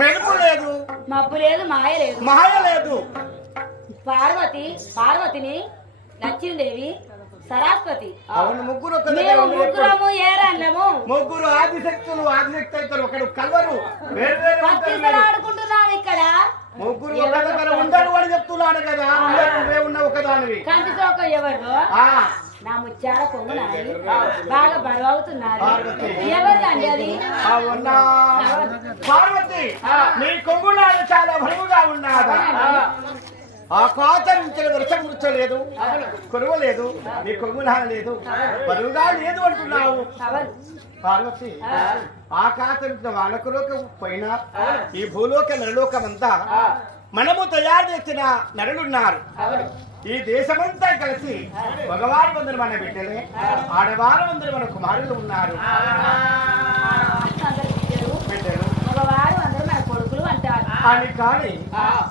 మెరుపు లేదు. మబ్బు లేదు మాయ లేదు. మాయ లేదు. పార్వతి పార్వతిని లక్ష్మీదేవి సరస్వతి. అవును ముగ్గురు మేము. ముగ్గురము ఏరన్నము. ముగ్గురు ఆదిశక్తులు ఆదిశక్తి అవుతారు ఒకడు కలవరు. వేరు వేరు ఉంటారు పత్తిసలు మీరు. ఆడుకుంటున్నాం ఇక్కడ. ముగ్గురు ఉండరు అని చెప్తున్నాడు కదా. ఉన్నావు ఒక దానివి కంటి చోక ఎవరు? ఆ, నా ముచ్చాడ పొంగునాయి బాగా బరువవుతున్నారు పార్వతి. ఎవరు అండి అది? అవునా? పార్వతి. నీ కొంగులాలు చాలా బరువుగా ఉన్నాదా ఆ. కాతరించిన వర్షం ముచ్చలేదు కొరవలేదు నీ కొంగులాలు లేదు. బరువుగా లేదు అంటున్నావు. పార్వతి ఆకాశంలో వానకులోకం పోయినా ఈ భూలోక నరలోకం అంతా మనము తయారు చేసిన నరులున్నారు. ఈ దేశమంతా కలిసి మగవారు మందరు మన బిడ్డలే ఆడవారు మందరు మన కుమారులు ఉన్నారు. బిడ్డలు. మగవారు అందరూ మన కొడుకులు అంటారు. అని కానీ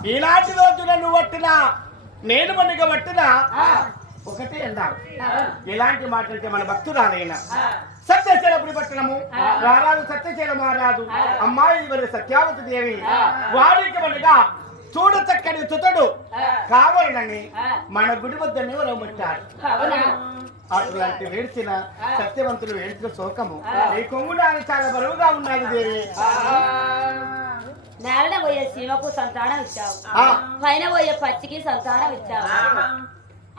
ఈనాటి రోజున నువ్వు పట్టిన నేను మనకి పట్టిన ఒకటి అన్నారు ఎలాంటి మాటలంటే మన భక్తురాలైన. సత్యశీలపురి పట్టణము రారాజు సత్యశీల మహారాజు అమ్మాయి మరి సత్యావతి దేవి వాడికి మనగా చూడ చక్కని తుతడు కావాలని మన గుడి వద్దనే వరవబట్టారు అవునా? అట్లాంటి వేడిచిన సత్యవంతులు వేడిచిన శోకము ఈ కొంగుడానికి చాలా బరువుగా ఉన్నది దేవి. నేలన పోయే సీమకు సంతానం ఇచ్చావు. పైన పోయే పచ్చికి సంతానం ఇచ్చావు.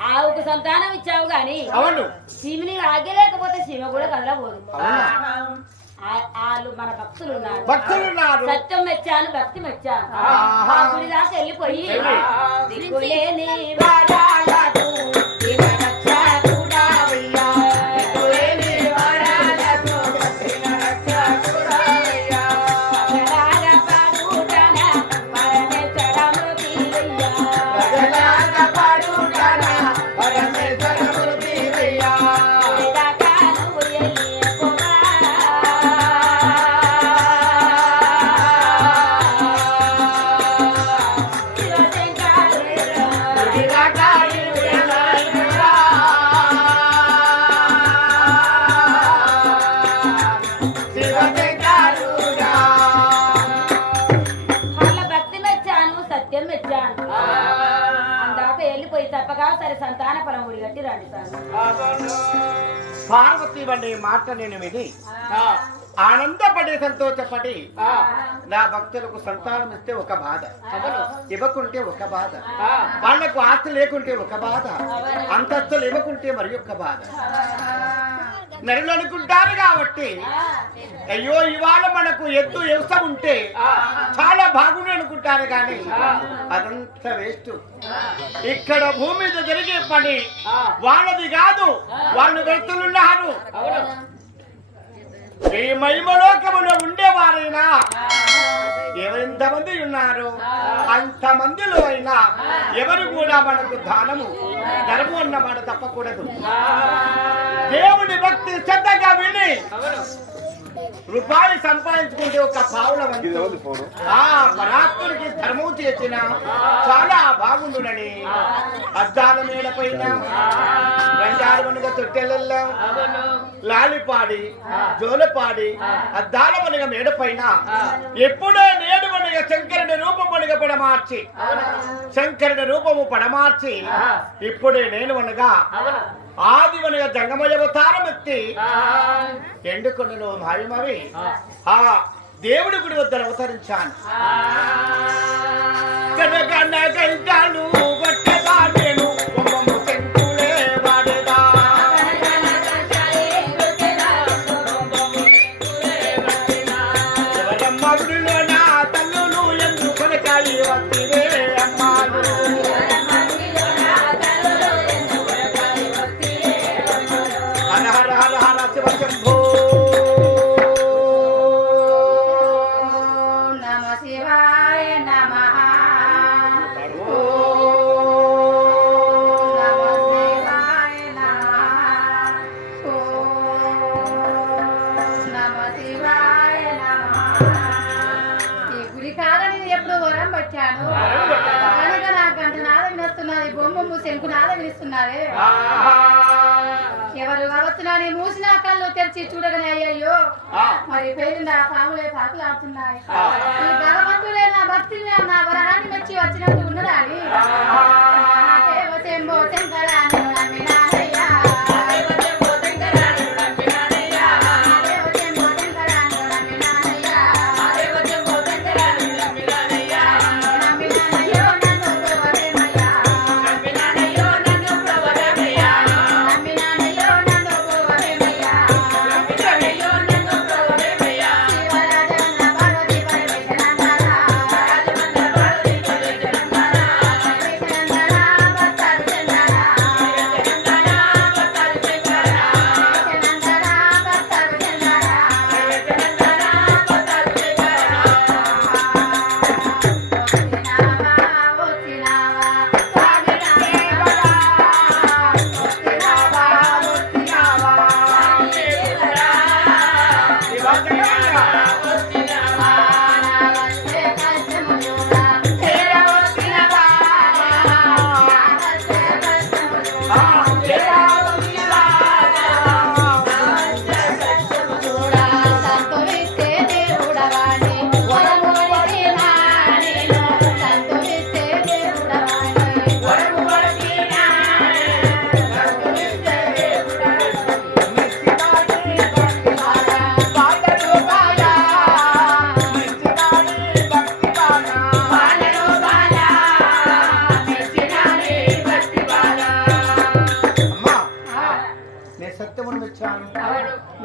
ఆవుకు సంతానం ఇచ్చావు గాని అవును. సీమని ఆగలేకపోతే సీమ కూడా కదలబోదు వాళ్ళు మన భక్తులు ఉన్నారు సత్యం మెచ్చాను భక్తి మెచ్చాను ఆహా. ఆ గుడి దాకా వెళ్ళిపోయి. దిక్కులేని సత్యం మెచ్చాను అందాక వెళ్ళిపోయి తప్పగా సరే సంతాన పరం ఉడి కట్టి రండి సార్. పార్వతి వంటి మాట నేను విని ఆనందపడి సంతోషపడి నా భక్తులకు సంతానం ఇస్తే ఒక బాధ. ఇవ్వకుంటే ఒక బాధ. వాళ్ళకు ఆస్తి లేకుంటే ఒక బాధ. అంతస్తులు ఇవ్వకుంటే మరి ఒక బాధ. నరులు అనుకుంటారు కాబట్టి అయ్యో ఇవాళ మనకు ఎత్తు వ్యవస్థ ఉంటే చాలా బాగుంది అనుకుంటారు కానీ అదంతా వేస్ట్. ఇక్కడ భూమి మీద జరిగే పని వాళ్ళది కాదు వాళ్ళు వ్యక్తులున్నారు ఈ మహిమలోకములో ఉండేవారైనా ఎవరెంతమంది ఉన్నారు? అంతమందిలో అయినా ఎవరు కూడా మనకు దానము ధర్మం అన్నమాట తప్పకూడదు. దేవుడి భక్తి శ్రద్ధగా విని రూపాయి సంపాదించుకుంటే ఒక పావుల ఆ పరాత్ముడికి ధర్మం చేసిన చాలా బాగుండునని. అద్దాల మేడ పైన రంజారు మనుగ తొట్టెలలో లాలిపాడి జోలపాడి అద్దాల మనుగ మేడ పైన. ఎప్పుడో నేడు మనుగ శంకరుని రూపం మనుగ పడమార్చి. శంకరుని రూపము పడమార్చి. ఇప్పుడే నేను అనగా ఆది వనగా జంగమయ అవతారం ఎత్తి ఎండుకొండలో మాయమవి ఆ. దేవుడి గుడి వద్ద అవతరించాను. కనకన గంటలు వరం పట్టాను. కనుక నా గంట బొమ్మ శంకు నాద వినిస్తున్నది ఎవరు కావచ్చు మూసిన కళ్ళు తెరిచి చూడగానే అయ్యో మరి పేరు నా పాములే పాకులు ఆడుతున్నాయి భగవంతులే నా భక్తిని నా వరాన్ని మెచ్చి వచ్చినట్టు ఉన్నదా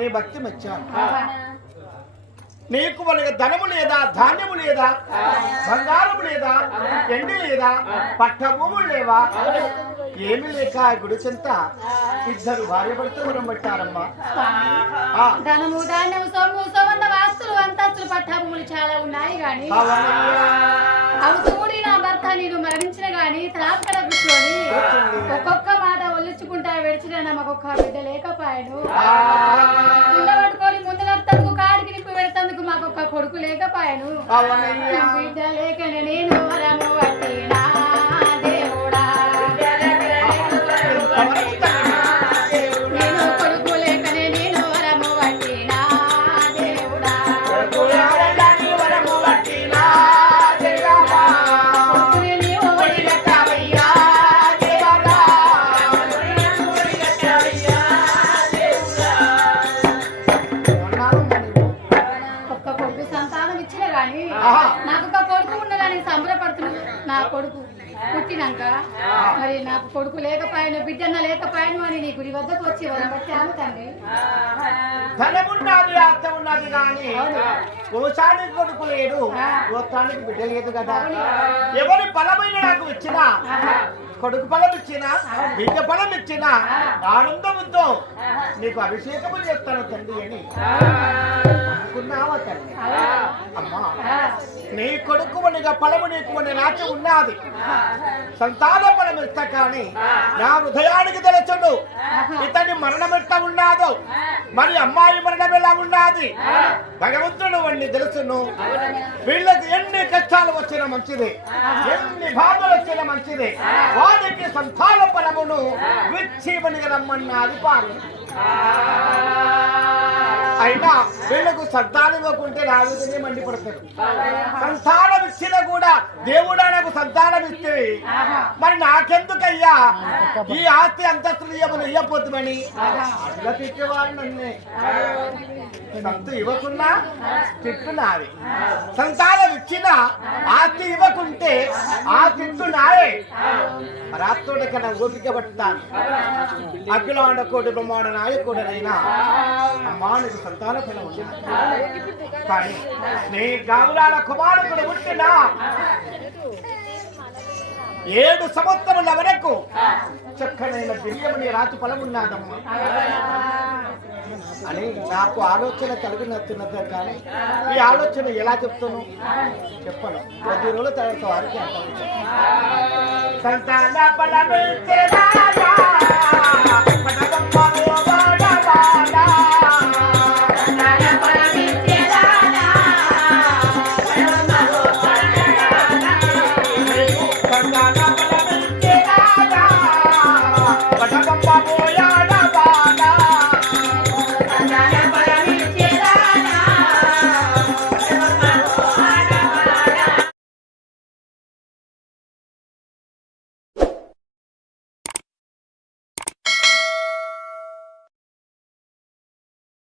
నీ భక్తి మెచ్చాను నీకు మనకి ధనము లేదా ధాన్యము లేదా బంగారము లేదా ఎండి లేదా పట్ట భూములు లేవా? ఏమి లేక గుడి చెంత ఇద్దరు భార్య భర్తలు మనం పెట్టారమ్మా. ఆ, ధనము ధాన్యము సొమ్ము సొంత వాస్తులు అంతస్తులు చాలా ఉన్నాయి గాని. అవి చూడి నా భర్త నేను మరణించిన గాని త్రాపకడ కూర్చొని ఒక్కొక్క ఒల్లించుకుంటా వెడిచిన నమ్మకొక్క బిడ్డ లేకపాయను ఆ, కుండ పట్టుకొని ముందు కాడికి నింపి పెడతందుకు మాకొక్క కొడుకు లేకపాయను. బిడ్డ లేకనే నేను వరము పట్టినా. మరి నాకు కొడుకు లేకపోయాను బిడ్డన్న లేకపోయాను అని నీ గుడి వద్దకు వచ్చి వరబట్టాను తండ్రి ధనమున్నది ఆస్త ఉన్నది కానీ గోసానికి కొడుకు లేడు. బిడ్డ లేదు కదా. ఎవరి బలమైన నాకు ఇచ్చినా కొడుకు బలం ఇచ్చినా బిడ్డ బలం ఇచ్చినా ఆనందముతో నీకు అభిషేకము చేస్తాను తండ్రి అని అనుకున్నావా తండ్రి? అమ్మా నీ కొడుకు వనిగా ఫలము నీకు నాటి ఉన్నది. సంతాన ఫలం ఇస్తా కానీ నా హృదయానికి తెలుసుడు ఇతని మరణం ఎట్లా ఉన్నాదో మరి అమ్మాయి మరణం ఎలా ఉన్నది? భగవంతుడు వాడిని తెలుసును వీళ్ళకి ఎన్ని కష్టాలు వచ్చినా మంచిది. ఎన్ని బాధలు వచ్చినా మంచిది. వారికి సంతాన ఫలమును విచ్చిమని రమ్మన్నది పాలు అయినా వీళ్ళకు సంతానం ఇవ్వకుంటే నా విధంగా మండిపడతారు సంతానం ఇచ్చినా కూడా దేవుడా నాకు సంతానం ఇస్తే మరి నాకెందుకయ్యా? ఈ ఆస్తి అంతస్తులు ఇవ్వమని ఇవ్వపోతుందని అట్లా తిట్టేవాడు నన్నే. సంత ఇవ్వకున్నా తిట్టు నాది. సంతానం ఇచ్చినా ఆస్తి ఇవ్వకుంటే ఆ తిట్టు నాయే రాత్రుడి కన్నా ఓపిక పడతాను అఖిలాండ కోటి బ్రహ్మాండ నాయకుడనైనా అమ్మా నీకు సంతాన ఫలం ఉన్నది. కానీ నీ కుమారుడు ఏడు సంవత్సరముల వరకు చక్కనైన బియ్యముని రాతి ఫలం అని నాకు ఆలోచన కలిగినట్టున్నదే కానీ ఈ ఆలోచన ఎలా చెప్తాను? చెప్పను. కొద్ది రోజుల తర్వాత వారికి అర్థం సంతాన ఫలమిచ్చేదా